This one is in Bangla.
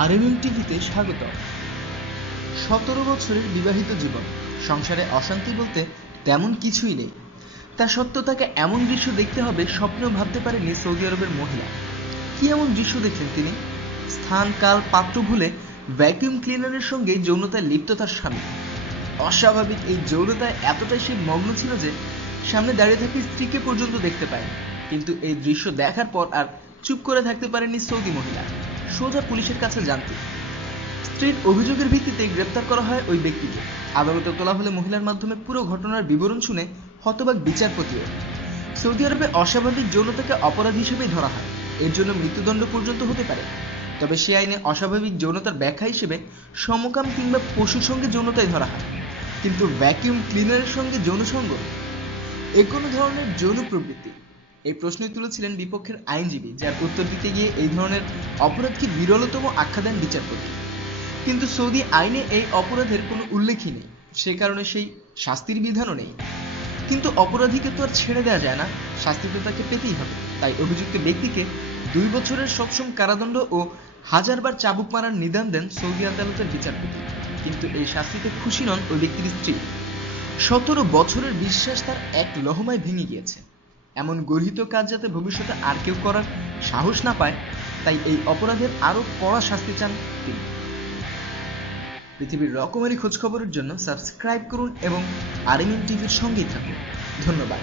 আরএমএম টিভিতে স্বাগত। 17 বছরের বিবাহিত জীবন, সংসারে অশান্তি বলতে তেমন কিছুই নেই। তা সত্ত্বেও তাকে এমন দৃশ্য দেখতে হবে স্বপ্নেও ভাবতে পারেনি সৌদি আরবের মহিলা। কি এমন দৃশ্য দেখলেন তিনি? স্থান কাল পাত্র ভুলে ভ্যাকুয়াম ক্লিনারের সঙ্গে যৌনতায় লিপ্ত তার স্বামী। অস্বাভাবিক এই যৌনতায় এতটাই সে মগ্ন ছিল যে সামনে দাঁড়িয়ে থাকা স্ত্রীকে পর্যন্ত দেখতে পায়নি। কিন্তু এই দৃশ্য দেখার পর আর চুপ করে থাকতে পারেনি সৌদি মহিলা। সোজা পুলিশের কাছে জানতে স্ত্রীর অভিযোগের ভিত্তিতে গ্রেপ্তার করা হয় ওই ব্যক্তিকে। আদালতে তোলা হলে মহিলার মাধ্যমে পুরো ঘটনার বিবরণ শুনে হতবাক বিচারপতিও। সৌদি আরবে অস্বাভাবিক যৌনতাকে অপরাধ হিসেবেই ধরা হয়। এর জন্য মৃত্যুদণ্ড পর্যন্ত হতে পারে। তবে সে আইনে অস্বাভাবিক যৌনতার ব্যাখ্যা হিসেবে সমকাম কিংবা পশুর সঙ্গে যৌনতাই ধরা হয়। কিন্তু ভ্যাকুয়াম ক্লিনারের সঙ্গে যৌনসঙ্গ এ কোনো ধরনের যৌন প্রবৃত্তি? এই প্রশ্নই তুলেছিলেন বিপক্ষের আইনজীবী, যার উত্তর দিতে গিয়ে এই ধরনের অপরাধকে বিরলতম আখ্যা দেন বিচারপতি। কিন্তু সৌদি আইনে এই অপরাধের কোনো উল্লেখই নেই, সে কারণে সেই শাস্তির বিধানও নেই। কিন্তু অপরাধীকে তো আর ছেড়ে দেওয়া যায় না, শাস্তি তো তাকে পেতেই হবে। তাই অভিযুক্ত ব্যক্তিকে 2 বছরের সশ্রম কারাদণ্ড ও 1000 বার চাবুক মারার নিদান দেন সৌদি আদালতের বিচারপতি। কিন্তু এই শাস্তিতে খুশি নন ওই ব্যক্তির স্ত্রী। 17 বছরের বিশ্বাস তার এক লহমায় ভেঙে গিয়েছে। এমন গর্হিত কাজ যাতে ভবিষ্যতে আর কেউ করার সাহস না পায়, তাই এই অপরাধের আরো কড়া শাস্তি চান তিনি। পৃথিবীর রকমারি খোঁজখবরের জন্য সাবস্ক্রাইব করুন এবং আরএমএম টিভির সঙ্গেই থাকুন। ধন্যবাদ।